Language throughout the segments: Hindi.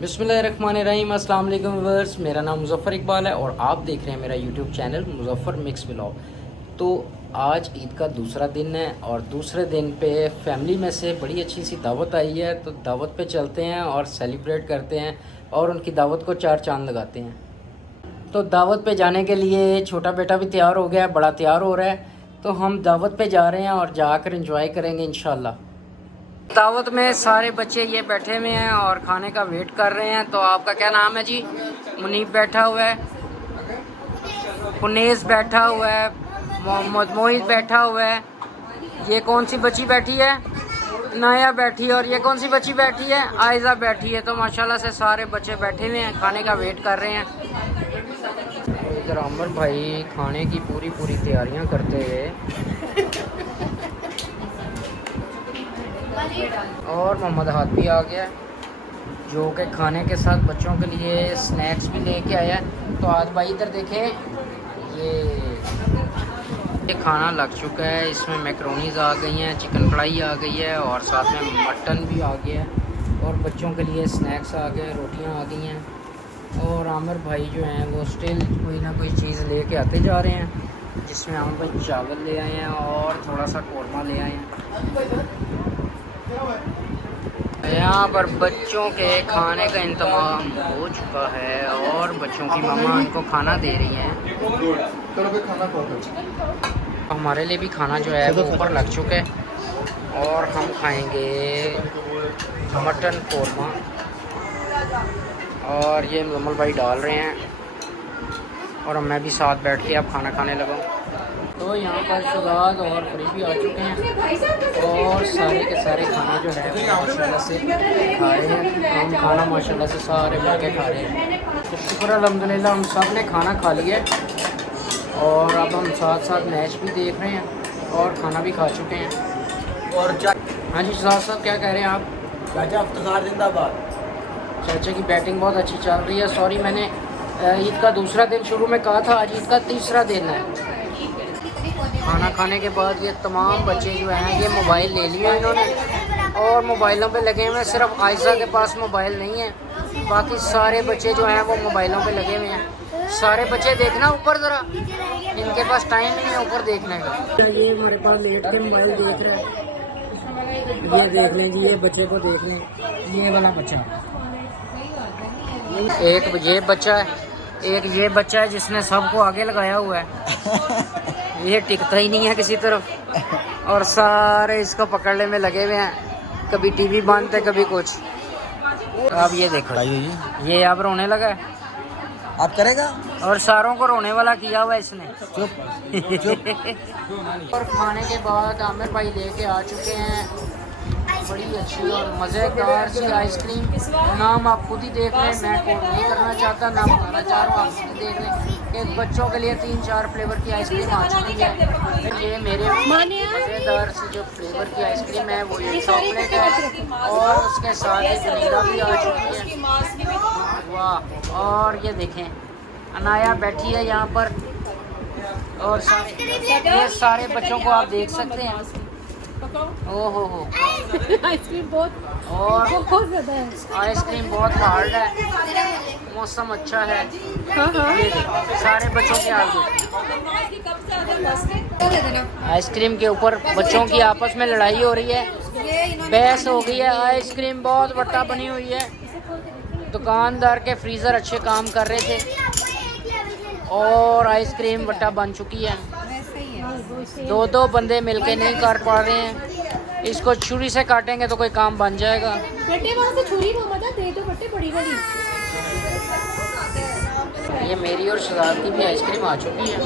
बिस्मिल्लाहिर्रहमानिर्रहीम, अस्सलाम वालेकुम व्यूअर्स। मेरा नाम मुज़फ़्फ़र इकबाल है और आप देख रहे हैं मेरा YouTube channel Muzaffar mix vlog. तो आज ईद का दूसरा दिन है और दूसरे दिन पे फैमिली में से बड़ी अच्छी सी दावत आई है, तो दावत पे चलते हैं और सेलिब्रेट करते हैं और उनकी दावत को चार चांद लगाते हैं। तो दावत पे जाने के लिए छोटा बेटा भी तैयार हो गया है, बड़ा तैयार हो रहा है, तो हम दावत पे जा रहे हैं और जाकर एंजॉय करेंगे इंशाल्लाह। दावत में सारे बच्चे ये बैठे हुए हैं और खाने का वेट कर रहे हैं। तो आपका क्या नाम है जी? मुनीब बैठा हुआ है, पुनेस बैठा हुआ है, मोहम्मद मोहित बैठा हुआ है, ये कौन सी बच्ची बैठी है? नाया बैठी है, और ये कौन सी बच्ची बैठी है? आयजा बैठी है। तो माशाल्लाह से सारे बच्चे बैठे हुए हैं, खाने का वेट कर रहे हैं। इधर अमर भाई खाने की पूरी तैयारियां करते हुए, और मोहम्मद हाथ भी आ गया जो कि खाने के साथ बच्चों के लिए स्नैक्स भी लेके आया है। तो आज भाई इधर देखें, ये खाना लग चुका है। इसमें मैक्रोनीज आ गई हैं, चिकन फ्राई आ गई है और साथ में मटन भी आ गया है और बच्चों के लिए स्नैक्स आ गए, रोटियां आ गई हैं। और आमिर भाई जो हैं वो स्टिल कोई ना कोई चीज़ लेके आते जा रहे हैं, जिसमें आमिर भाई चावल ले आए हैं और थोड़ा सा कौरमा ले आए हैं। यहाँ पर बच्चों के खाने का इंतजाम हो चुका है और बच्चों की मम्मा उनको खाना दे रही हैं। हमारे लिए भी खाना जो है वो ऊपर लग चुका है और हम खाएंगे मटन कौरमा, और ये मुजम्मल भाई डाल रहे हैं और मैं भी साथ बैठ के अब खाना खाने लगा। तो यहाँ पर शुगात और फ्री भी आ चुके हैं और सारे के सारे खाना जो है माशाल्लाह से खा रहे हैं। हम खाना माशाल्लाह से सारे मिलके खा रहे हैं। तो शुक्र अल्हम्दुलिल्लाह हम सब ने खाना खा लिया और अब हम साथ साथ मैच भी देख रहे हैं और खाना भी खा चुके हैं। और हाँ जी साहब क्या कह रहे हैं आप? चाचा इफ्तिखार जिंदाबाद। चाचा की बैटिंग बहुत अच्छी चल रही है। सॉरी, मैंने ईद का दूसरा दिन शुरू में कहा था, आज ईद का तीसरा दिन है। खाना खाने के बाद ये तमाम बच्चे जो हैं ये मोबाइल ले लिए इन्होंने और मोबाइलों पे लगे हुए हैं। सिर्फ आयशा के पास मोबाइल नहीं है, बाकी सारे बच्चे जो हैं वो मोबाइलों पे लगे हुए हैं। सारे बच्चे देखना ऊपर ज़रा, इनके पास टाइम नहीं है ऊपर देखने का। ये हमारे पास लेट के मोबाइल देख रहे हैं, ये देख लें जी, ये बच्चे को देख लें, ये वाला बच्चा, एक ये बच्चा है, एक ये बच्चा है जिसने सबको आगे लगाया हुआ है। ये टिकता ही नहीं है किसी तरफ और सारे इसको पकड़ने में लगे हुए हैं, कभी टीवी बांधते कभी कुछ। अब ये देखो, ये अब रोने लगा है, आप करेगा और सारों को रोने वाला किया हुआ है इसने। चुप। और खाने के बाद आमिर भाई लेके आ चुके हैं बड़ी अच्छी और मज़ेदार सी आइसक्रीम। नाम आप खुद ही देख लें, मैं कोट नहीं करना चाहता, नाम बताना चाह रहा हूँ, आप खुद ही देख लें। एक बच्चों के लिए 3-4 फ्लेवर की आइसक्रीम आ चुकी है। ये मेरे मज़ेदार सी जो फ्लेवर की आइसक्रीम है वो ये चॉकलेट है और उसके साथ ही वनीला भी आ चुकी है। वाह! और ये देखें अनाया बैठी है यहाँ पर और ये सारे बच्चों को आप देख सकते हैं। ओहो हो, आइसक्रीम बहुत ज़्यादा है। आइसक्रीम बहुत हार्ड है, मौसम अच्छा है। हाँ। ये देखो सारे बच्चों के आगे आइसक्रीम के ऊपर बच्चों की आपस में लड़ाई हो रही है, बहस हो गई है। आइसक्रीम बहुत वट्टा बनी हुई है, दुकानदार के फ्रीज़र अच्छे काम कर रहे थे और आइसक्रीम वट्टा बन चुकी है। दो बंदे मिलके नहीं काट पा रहे हैं, इसको छुरी से काटेंगे तो कोई काम बन जाएगा। बट्टे वहाँ से छुरी वो मत दे दो, बट्टे बड़ी बड़ी। ये मेरी और शहजाद की भी आइसक्रीम आ चुकी है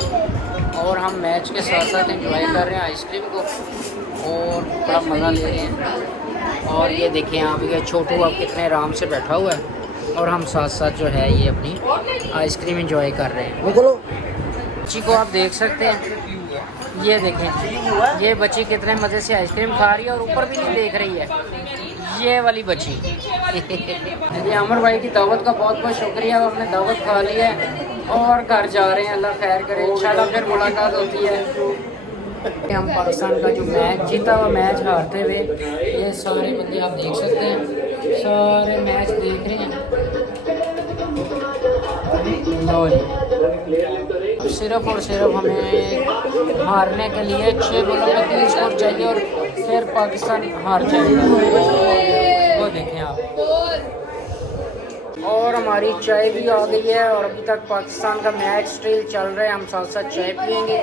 और हम मैच के साथ साथ एंजॉय कर रहे हैं आइसक्रीम को और बड़ा मज़ा ले रहे हैं। और ये देखें आप, ये छोटू अब कितने आराम से बैठा हुआ है और हम साथ साथ जो है ये अपनी आइसक्रीम एंजॉय कर रहे हैं। बच्ची को आप देख सकते हैं, ये देखें ये बच्ची कितने मज़े से आइसक्रीम खा रही है और ऊपर भी नहीं देख रही है, ये वाली बच्ची। ये अमर भाई की दावत का बहुत बहुत शुक्रिया, हमने दावत खा ली है और घर जा रहे हैं। अल्लाह खैर करे, इंशाल्लाह फिर मुलाकात होती है। हम पाकिस्तान का जो मैच जीता हुआ मैच हारते हुए ये सारे बंदे आप देख सकते हैं, सारे मैच देख रहे हैं। लो जी, सिर्फ और सिर्फ हमें हारने के लिए 6 बॉलों में 3 स्कोर चाहिए और फिर पाकिस्तान हार जाएगा। वो देखें आप। और हमारी चाय भी आ गई है और अभी तक पाकिस्तान का मैच स्टिल चल रहा है। हम साथ साथ चाय पियेंगे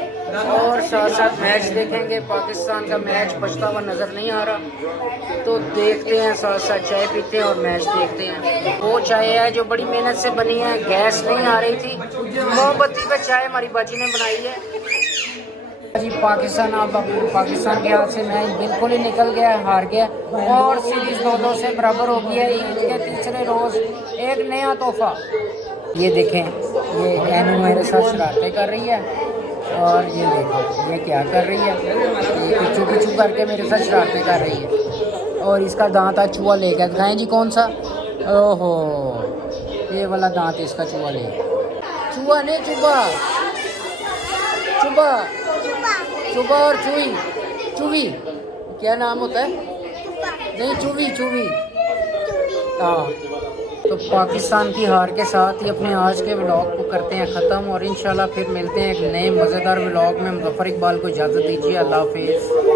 और साथ साथ मैच देखेंगे। पाकिस्तान का मैच बचता हुआ नज़र नहीं आ रहा, तो देखते हैं, साथ साथ चाय पीते हैं और मैच देखते हैं। वो चाय है जो बड़ी मेहनत से बनी है, गैस नहीं आ रही थी, मोमबत्ती पे चाय हमारी बाजी ने बनाई है जी। पाकिस्तान पाकिस्तान के हाथ से मैच बिल्कुल ही निकल गया, हार गया और सीरीज 2-2 से बराबर हो गई है। इसके तीसरे रोज़ एक नया तोहफा, ये देखें, ये एनू मेरे साथ शरारतें कर रही है और ये देखें ये क्या कर रही है, ये पिचू पिचू करके मेरे साथ शरारतें कर रही है और इसका दांत आज चूहा ले गया। दिखाएं जी कौन सा? ओहो, ये वाला दांत इसका चूहा ले गया। चूहा नहीं, चुबा चुबा चुबा और चूही, चूही क्या नाम होता है? नहीं, चूही चूही। हाँ, तो पाकिस्तान की हार के साथ ही अपने आज के व्लॉग को करते हैं ख़त्म और इंशाल्लाह फिर मिलते हैं एक नए मज़ेदार व्लॉग में। मुज़फ़्फ़र इकबाल को इजाज़त दीजिए। अल्लाह हाफ़िज़।